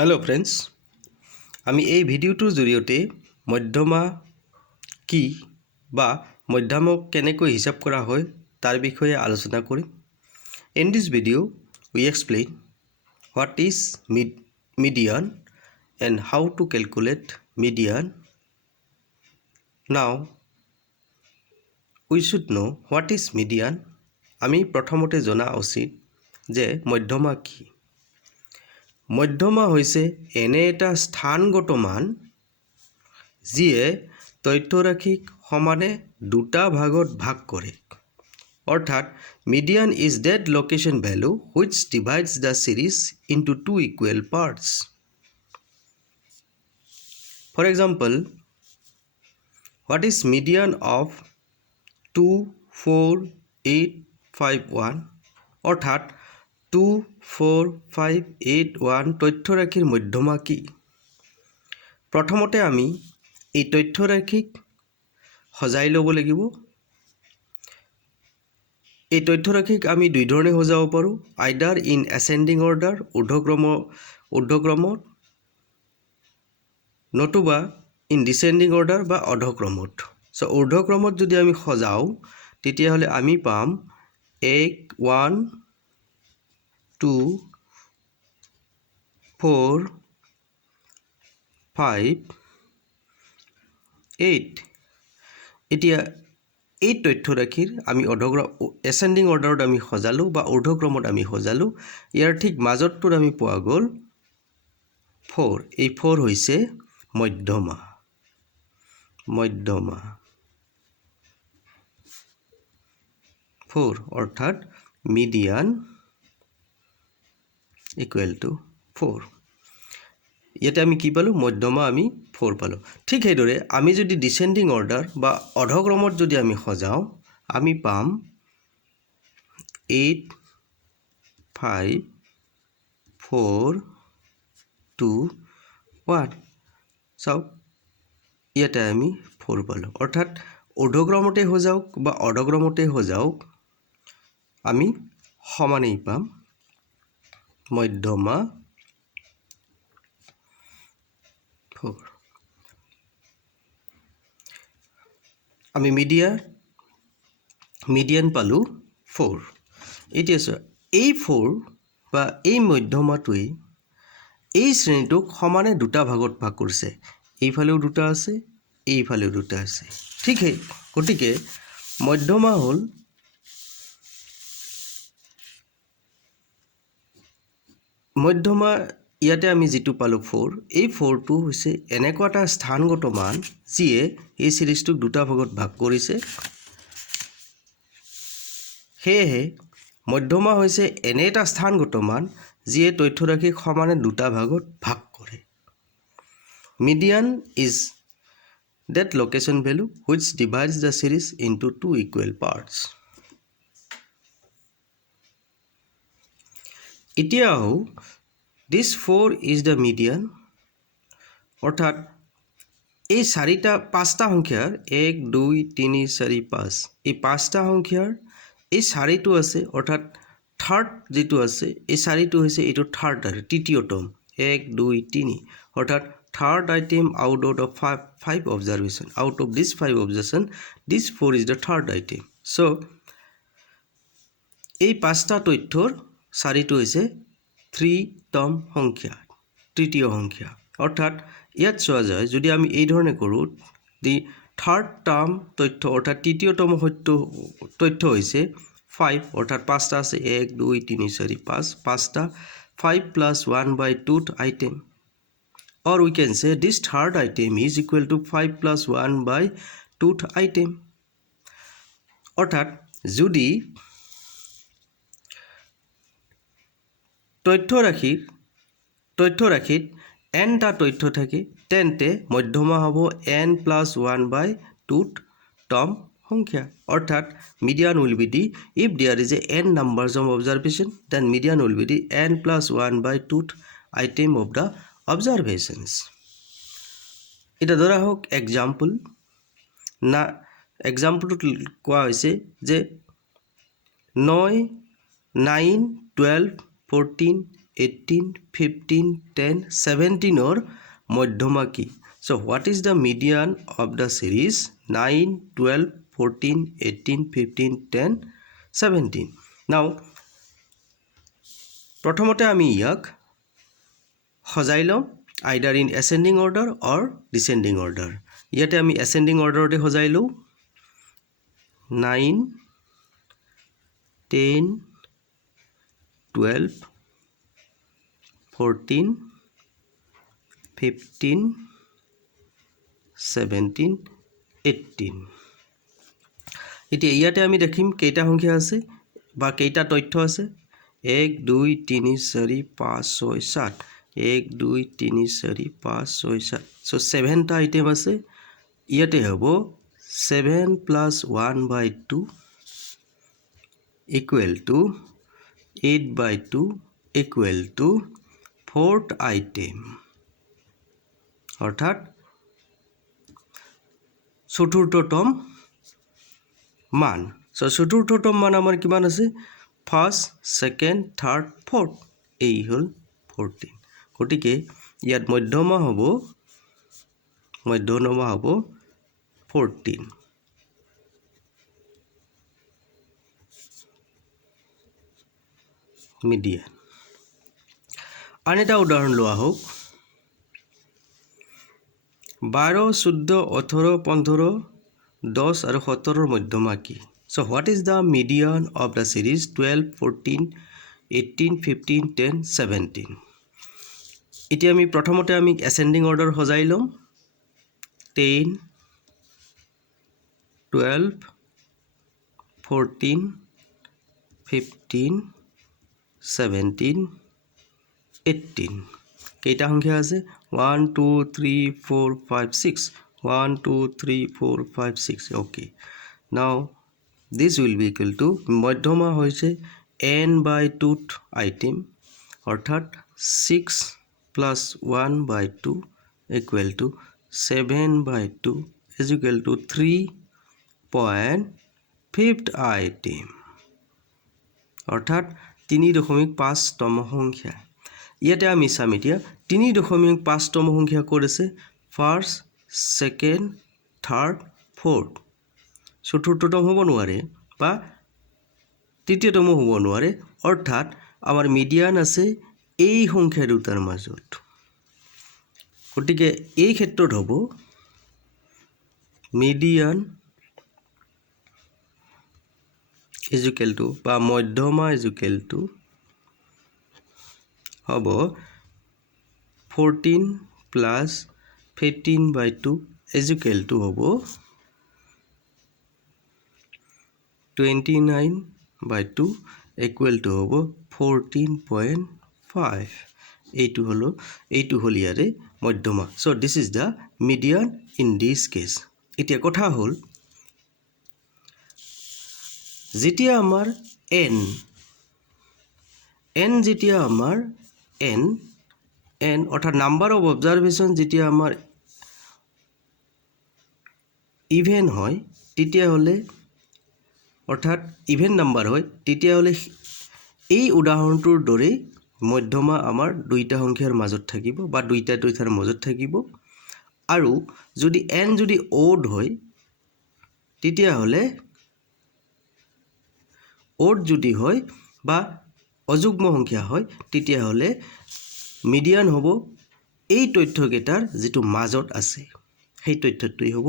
Hello friends আমি এই ভিডিওটোৰ জৰিয়তে মধ্যমা কি বা মধ্যমক কেনেকৈ হিসাব কৰা হয় তাৰ বিষয়ে আলোচনা কৰিম। In this video we explain what is median and how to calculate median. Now we should know what is median. আমি প্ৰথমতে জনা উচিত যে মধ্যমা কি। মধ্যমা হৈছে এনে এটা স্থানগত মান যিয়ে তথ্যৰাশিক সমানে দুটা ভাগত ভাগ কৰে। অৰ্থাৎ median is that location value which divides the series into two equal parts. For example, what is median of 2, 4, 8, 5, 1? অৰ্থাৎ 2, 4, 5, 8, 1 তথ্যৰাশিৰ মধ্যমা কি? প্ৰথমতে আমি এই তথ্যৰাশিক সজাই ল'ব লাগিব। এই তথ্যৰাশিক আমি দুই ধৰণে সজাব পাৰোঁ, আইদাৰ ইন এসেন্ডিং অৰ্ডাৰ ঊৰ্ধ্বক্ৰমত নতুবা ইন ডিসেন্ডিং অৰ্ডাৰ বা অধক্ৰমত। সো ঊৰ্ধ্বক্ৰমত যদি আমি সজাওঁ তেতিয়াহ'লে আমি পাম 1, 2, 4, 5, 8 এতিয়া এই তথ্যৰাশিৰ আমি এসেন্ডিং অৰ্ডাৰত আমি সজালোঁ বা ঊৰ্ধ্বক্ৰমত আমি সজালোঁ। ইয়াৰ ঠিক মাজতটোৰ আমি পোৱা গ'ল 4। এই 4 হৈছে মধ্যমা। 4 অৰ্থাৎ মিডিয়ান ইকুৱেল টু 4। ইয়াতে আমি কি পালোঁ? মধ্যমা আমি 4 পালোঁ। ঠিক সেইদৰে আমি যদি ডিসেন্ডিং অৰ্ডাৰ বা অধক্ৰমত যদি আমি সজাওঁ আমি পাম 8, 5, 4, 2, 1। চাওক ইয়াতে আমি 4 পালোঁ। অৰ্থাৎ ঊৰ্ধ্বক্ৰমতে সজাওক বা অধক্ৰমতে সজাওক আমি সমানেই পাম মধ্যমা 4। আমি মিডিয়ান পালোঁ 4। এতিয়া এই 4 বা এই মধ্যমাটোৱে এই শ্ৰেণীটোক সমানে দুটা ভাগত ভাগ কৰিছে। এইফালেও দুটা আছে, এইফালেও দুটা আছে। ঠিক সেই গতিকে মধ্যমা হ'ল মধ্যমা ইয়াতে আমি যিটো পালোঁ 4, এই 4টো হৈছে এনেকুৱা এটা স্থানগত মান যিয়ে এই সিৰিজটোক দুটা ভাগত ভাগ কৰিছে। সেয়েহে মধ্যমা হৈছে এনে এটা স্থানগত মান যিয়ে তথ্যৰাশিক সমানে দুটা ভাগত ভাগ কৰে। Median is that location value which divides the series into two equal parts. এতিয়া this 4 is the median অৰ্থাৎ এই পাঁচটা সংখ্যাৰ 1, 2, 3, 4, 5 এই পাঁচটা সংখ্যাৰ এই চাৰিটো আছে অৰ্থাৎ থাৰ্ড যেটো আছে এই চাৰিটো হৈছে এইটো থাৰ্ড আৰু তৃতীয়তম 1, 2, 3 অৰ্থাৎ third item out of 5 observation. Out of this 5 observation, this 4 is the third item. So, এই পাঁচটা তথ্যৰ চাৰিটো হৈছে 3তম সংখ্যা, তৃতীয় সংখ্যা। অৰ্থাৎ ইয়াত চোৱা যায় যদি আমি এই ধৰণে কৰোঁ দি থাৰ্ড টাৰ্ম তথ্য অৰ্থাৎ তৃতীয়তম তথ্য হৈছে 5 অৰ্থাৎ পাঁচটা আছে 1, 2, 3, 4, 5 পাঁচটা 5 plus 1/2 item. Or we can say this third item is equal to 5 plus 1/2 item. অর্থাৎ যদি তথ্যৰাশিত nটা তথ্য থাকে তেন্তে মধ্যমা হ'ব n plus 1/2 তম সংখ্যা। অর্থাৎ median will be the if there is a n numbers of observation then median will be the n plus 1/2 item of the observations. এটা ধৰা হোক এক্সাম্পল না এক্সাম্পলটোত কোৱা হৈছে যে 9, 12, 14, 18, 15, 10, 17 মধ্যমা কি? So what is the median of the series 9, 12, 14, 18, 15, 10, 17? Now প্ৰথমতে আমি ইয়াক সজাই লম either in ascending order or descending order. ইয়াতে আমি ascending order তে সজাই লও 9, 10, 12, 14, 15, 17, 18. এতিয়া ইয়াতে আমি দেখিম কেইটা সংখ্যা আছে বা কেইটা তথ্য আছে 1 2 3 4 5 6 7 1 2 3 4 5 6 7 so 7টা আইটেম আছে ইয়াতে হ'ব 7 plus 1 by 2 equal to 8 by 2 equal to 4th item অর্থাৎ চতুৰ্থতম মান so চতুৰ্থতম মান আমাৰ কিমান আছে ফাৰ্স্ট সেকেন্ড থাৰ্ড ফৰ্থ এই হল 14 গটিকে ইয়াত মধ্যমা হ'ব 14 মিডিয়ান আন এটা উদাহৰণ লোৱা হোক 12 14 18 15 10 আৰু 17 মধ্যমা কি so what is the median of the series 12 14 18 15 10 17 এতিয়া আমি প্ৰথমতে আমি ascending order সজাই লম 10 12 14 15 17 18 কেইটা সংখ্যা আছে 1 2 3 4 5 6 1 2 3 4 5 6 okay now this will be equal to মধ্যমা হৈছে n by 2th item অর্থাৎ 6 plus 1 by 2 equal to 7 by 2 is equal to 3.5th item অর্থাৎ 3.5 তম সংখ্যা ইয়াতে আমি চাম এতিয়া 3.5 তম সংখ্যা ক'ত আছে ফাৰ্স্ট সেকেন্ড থাৰ্ড ফৰ্থ চতুৰ্থতম হ'ব নোৱাৰে বা তৃতীয়তম হ'ব নোৱাৰে অৰ্থাৎ আমাৰ মিডিয়ান আছে এই সংখ্যা দুটাৰ মাজত গটিকে এই ক্ষেত্ৰত হ'ব মিডিয়ান is equal to বা মধ্যমা is equal to হ'ব 14 plus 15 by 2 is equal to হ'ব 29 by 2 equal to হ'ব 14.5 এইটো হল ইয়াৰে মধ্যমা so this is the median in this case এতিয়া কথা হল যেতিয়া আমাৰ n যেতিয়া আমাৰ n অৰ্থাৎ নাম্বাৰ অফ অবজাৰভেশন যেতিয়া আমাৰ ইভেন হয় তেতিয়া হলে অৰ্থাৎ ইভেন নাম্বাৰ হয় তেতিয়া হলে এই উদাহৰণটোৰ দৰে মধ্যমা আমাৰ দুইটা সংখ্যাৰ মাজত থাকিব বা দুইটাৰ মাজত থাকিব আৰু যদি n যদি odd হয় তেতিয়া হলে odd যদি হয় বা অযুগ্ম সংখ্যা হয় তেতিয়া হলে মিডিয়ান হ'ব এই তথ্যকেইটাৰ যেটো মাজত আছে সেই তথ্যটোই হ'ব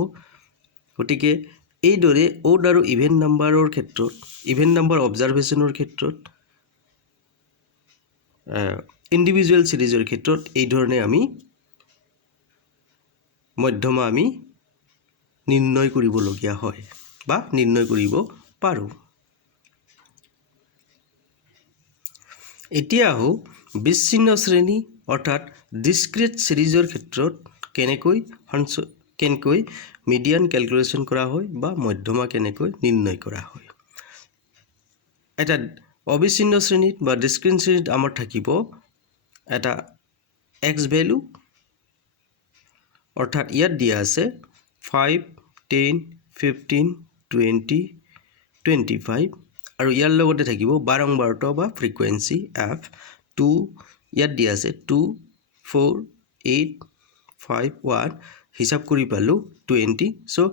গটিকে এই দৰে odd আৰু ইভেন নাম্বাৰৰ ক্ষেত্ৰত ইভেন নাম্বাৰ অবজাৰভেশনৰ ক্ষেত্ৰত ইন্ডিভিজুৱেল সিৰিজৰ ক্ষেত্ৰত এই ধৰণে আমি মধ্যমা আমি নিৰ্ণয় কৰিবলগীয়া হয় বা নিৰ্ণয় কৰিব পাৰো এতিয়া হও বিচ্ছিন্ন শ্ৰেণী অৰ্থাৎ ডিসক্ৰিট সিৰিজৰ ক্ষেত্ৰত কেনেকৈ মিডিয়ান ক্যালকুলেশন কৰা হয় বা মধ্যমা কেনেকৈ নিৰ্ণয় কৰা হয় এটা অবিচ্ছিন্ন শ্ৰেণীত বা ডিসক্ৰিট শ্ৰেণীত আমাৰ থাকিব এটা x ভ্যালু অৰ্থাৎ ইয়াত দিয়া আছে 5 10 15 20 25 আৰু ইয়াৰ লগতে থাকিব বাৰম্বাৰতা বা ফ্ৰিকুৱেন্সি f 2 ইয়াত দিয়া আছে 2 4 8 5 1 হিসাব কৰি পালো 20 so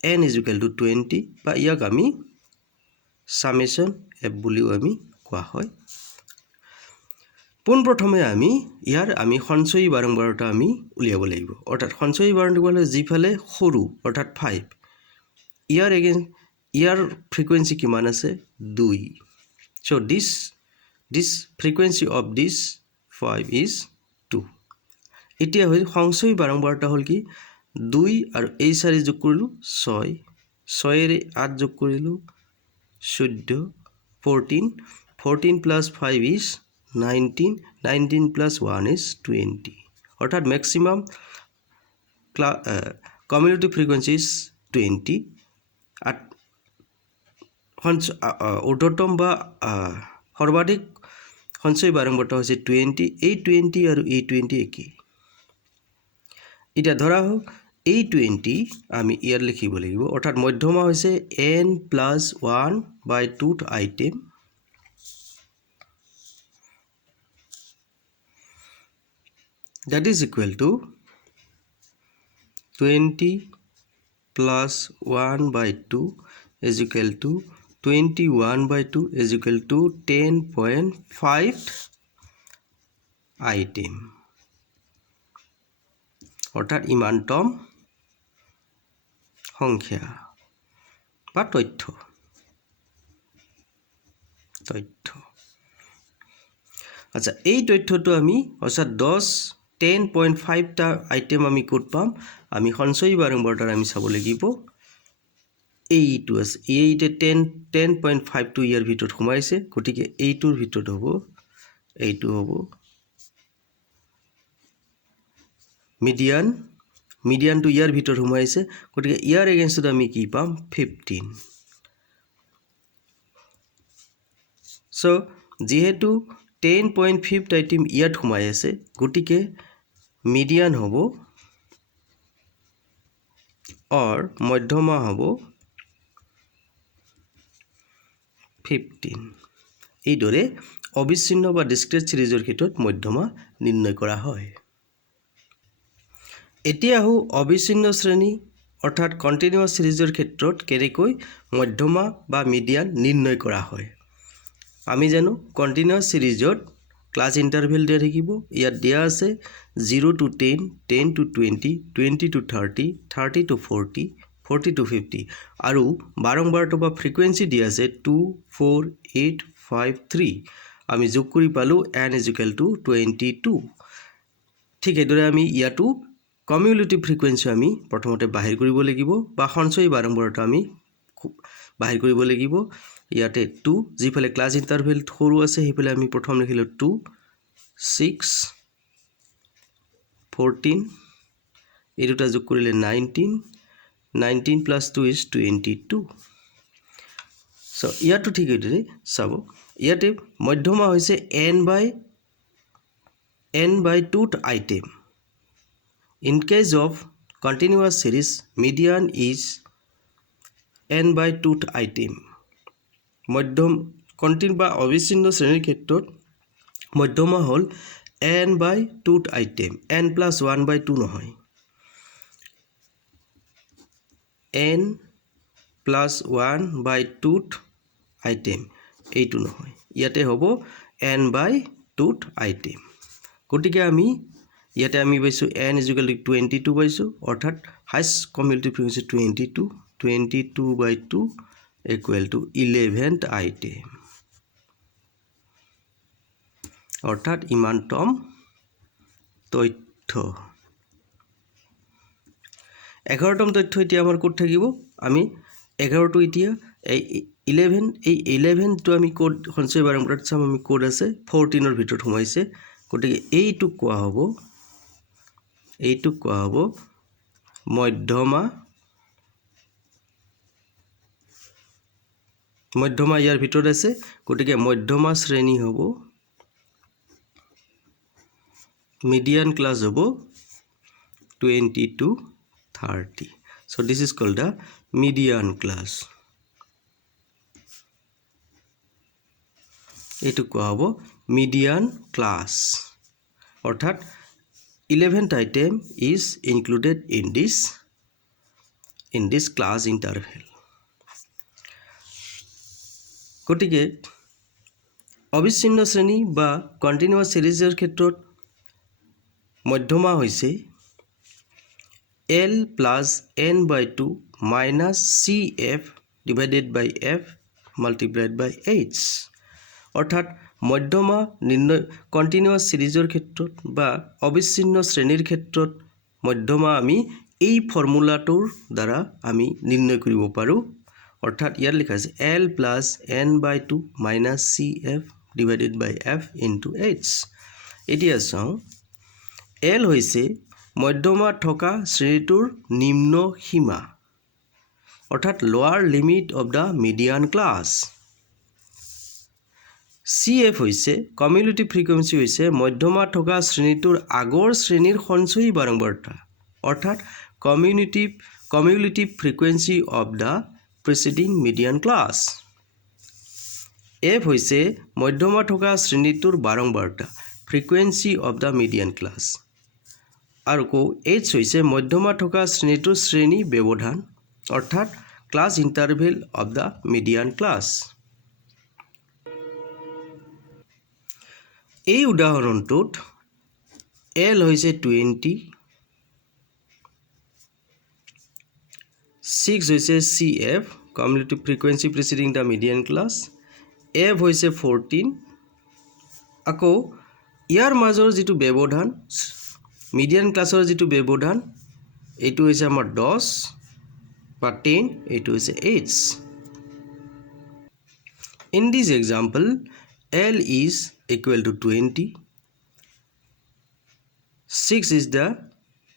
n is equal to 20 বা ইয়াক আমি summation f বুলিও আমি কোৱা হয় পোন প্ৰথমে আমি ইয়াৰ আমি সঞ্চয়ী বাৰম্বাৰতা আমি উলিয়াব লাগিব অৰ্থাৎ সঞ্চয়ী বাৰম্বাৰতা যিফালে সৰু অৰ্থাৎ 5 ইয়াৰ frequency কিমান আছে 2 so this frequency of this 5 is 2 এতিয়া হৈ সঞ্চয়ী বাৰম্বাৰতা হল কি 2 আৰু এই 4 যোগ কৰিলো 6 6 এৰে 8 যোগ কৰিলো 14 14 plus 5 is 19 plus 1 is 20 অর্থাৎ maximum cumulative frequency is 20 at ঊৰ্ধ্বতম বা সৰ্বাধিক সঞ্চয় বাৰম্বাৰতা হৈছে 20 এই 20 আৰু এই 20 একেই এটা ধৰা হোক এই 20 আমি ইয়াৰ লিখিব লাগিব অৰ্থাৎ মধ্যমা হৈছে n plus 1 by 2 item that is equal to 20 plus 1 by 2 is equal to 21 by 2 is equal to 10.5 item অর্থাৎ ইমানতম সংখ্যা বা তথ্য আচ্ছা এই তথ্যটো আমি অর্থাৎ 10.5 টা আইটেম আমি কোড পাম আমি সঞ্চয়ী বাৰম্বাৰতাৰ আমি চাব লাগিব এইটো আছে এইতে 10.5 টো ইয়াৰ ভিতৰত সোমাইছে গতিকে এইটোৰ ভিতৰত হ'ব এইটো হ'ব মিডিয়ান টু ইয়াৰ ভিতৰত সোমাইছে গতিকে ইয়াৰ এগেইনষ্টত আমি কি পাম 15 সো যেহেতু 10.5 আইটেম ইয়াত সোমাই আছে গতিকে মিডিয়ান হ'ব or মধ্যমা হ'ব 15 এই দৰে অবিচ্ছিন্ন বা ডিসক্ৰিট সিৰিজৰ ক্ষেত্ৰত মধ্যমা নিৰ্ণয় কৰা হয় এতিয়া হও অবিচ্ছিন্ন শ্ৰেণী অৰ্থাৎ কন্টিনিউয়াস সিৰিজৰ ক্ষেত্ৰত কেনেকৈ মধ্যমা বা মিডিয়ান নিৰ্ণয় কৰা হয় আমি জানো কন্টিনিউয়াস সিরিজত ক্লাস ইন্টারভেল দিয়া থাকিব ইয়াত দিয়া আছে 0 to 10 10 to 20 20 to 30 30 to 40 40 to 50 আৰু বাৰম্বাৰতা বা ফ্ৰিকুৱেন্সি দিয়া আছে 2 4 8 5 3 আমি যোগ কৰি পালো n is equal to 22 ঠিক এদৰে আমি ইয়াটো কমিউলেটিভ ফ্ৰিকুৱেন্সি আমি প্ৰথমতে বাহিৰ কৰিব লাগিব বা সঞ্চয়ী বাৰম্বাৰতা আমি বাহিৰ কৰিব লাগিব ইয়াতে 2 যিফালে ক্লাস ইন্টাৰভেল সৰু আছে সেইফালে আমি প্ৰথম লিখিলো 2 6 14 এই দুটা যোগ কৰিলে 19 plus 2 is 22 so ইয়াটো ঠিক এদৰে চাব ইয়াতে মধ্যমা হৈছে n by 2 item in case of continuous series median is n by 2 item মধ্যম কন্টিনিউ বা অবিচ্ছিন্ন শ্ৰেণীৰ ক্ষেত্ৰত মধ্যমা হল n by 2 item n plus 1 by 2 নহয় n plus 1 by 2 item এইটো নহয় ইয়াতে হ'ব n by 2 item গতিকে আমি ইয়াতে আমি পাইছো n is equal to 22 পাইছো অৰ্থাৎ highest কমিউলেটিভ frequency 22 by 2 equal to 11th item অৰ্থাৎ ইমানতম তথ্য 11তম তথ্য এতিয়া আমাৰ কোড থাকিব আমি 11 টো এতিয়া এই 11 এই 11 টো আমি কোড সঞ্চয় বাৰম্বাৰত চাম আমি কোড আছে 14 ৰ ভিতৰত সোমাইছে গতিকে এইটো কোৱা হ'ব মধ্যমা ইয়াৰ ভিতৰত আছে গতিকে মধ্যমা শ্ৰেণী হ'ব median class হ'ব 20 to 30 so this is called the median class এইটো কোৱা হ'ব মিডিয়ান ক্লাছ অৰ্থাৎ 11th item is included in this class interval. গতিকে অবিচ্ছিন্ন শ্ৰেণী বা কণ্টিনিউয়াছ সিৰিজৰ ক্ষেত্ৰত মধ্যমা হৈছে L plus n by 2 minus CF divided by F multiplied by H. অৰ্থাৎ মধ্যমা নিৰ্ণয় কণ্টিনিউয়াছ সিৰিজৰ ক্ষেত্ৰত বা অবিচ্ছিন্ন শ্ৰেণীৰ ক্ষেত্ৰত মধ্যমা আমি এই ফৰ্মুলাটোৰ দ্বাৰা আমি নিৰ্ণয় কৰিব পাৰোঁ অৰ্থাৎ ইয়াত লিখা আছে L plus n by 2 minus CF divided by F into H. এতিয়া চাওঁ L হৈছে মধ্যমা থকা শ্ৰেণীটোৰ নিম্ন সীমা অৰ্থাৎ লোৱাৰ limit of the median class CF হৈছে কমিউলেটিভ ফ্ৰিকুৱেঞ্চি হৈছে মধ্যমা থকা শ্ৰেণীটোৰ আগৰ শ্ৰেণীৰ সঞ্চয়ী বাৰম্বাৰতা অৰ্থাৎ cumulative frequency of the preceding median class F হৈছে মধ্যমা থকা শ্ৰেণীটোৰ বাৰম্বাৰতা frequency of the median class আৰু H হৈছে মধ্যমা থকা শ্ৰেণীটোৰ শ্ৰেণী ব্যৱধান অৰ্থাৎ class interval of the median class এই উদাহৰণটোত L হৈছে 20 6 হৈছে CF cumulative frequency preceding the median class F হৈছে 14 আকৌ ইয়াৰ মাজৰ যিটো ব্যৱধান মিডিয়ান ক্লাছৰ যিটো ব্যৱধান এইটো হৈছে আমাৰ 10 বা 10 এইটো হৈছে H in this example L is equal to 20 6 is the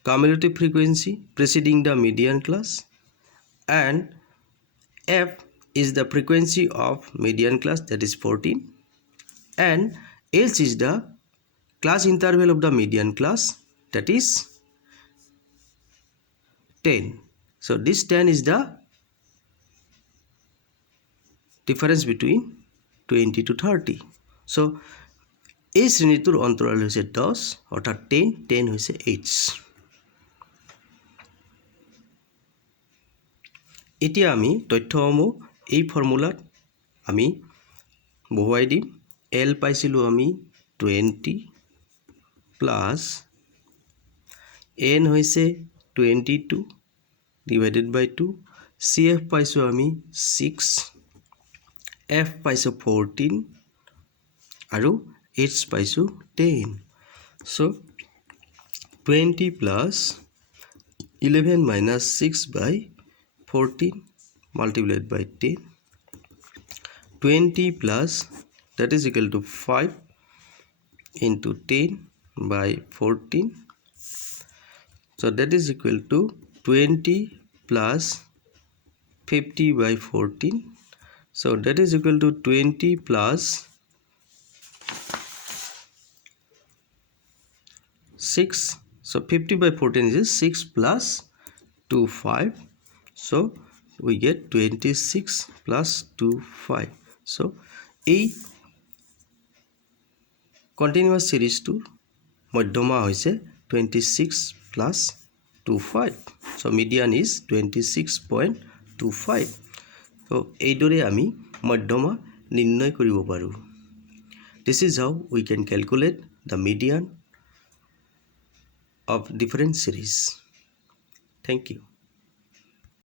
cumulative frequency preceding the median class and F is the frequency of median class that is 14 and H is the class interval of the median class that is 10. So this 10 is the difference between 20 to 30. So এই শ্ৰেণীটোৰ অন্তৰাল হৈছে 10 অৰ্থাৎ 10 হৈছে H এতিয়া আমি তথ্যসমূহ এই ফৰ্মুলাত আমি বহুৱাই দিম L পাইছিলোঁ আমি 20 প্লাছ n হৈছে 22 divided by 2 CF পাইছোঁ আমি 6 F পাইছোঁ 14 আৰু H পাইছোঁ 10 so 20 plus 11 minus 6 by 14 multiplied by 10 20 plus that is equal to 5 into 10 by 14 so that is equal to 20 plus 50 by 14 so that is equal to 20 plus 6 so 50 by 14 is 6 plus 2 5 so we get 26 plus 2 5 so a continuous series to মধ্যমা হৈছে 26 plus 2 5 so median is 26.25 so এইদৰে আমি মধ্যমা নিৰ্ণয় কৰিব পাৰোঁ this is how we can calculate the median of different series. Thank you.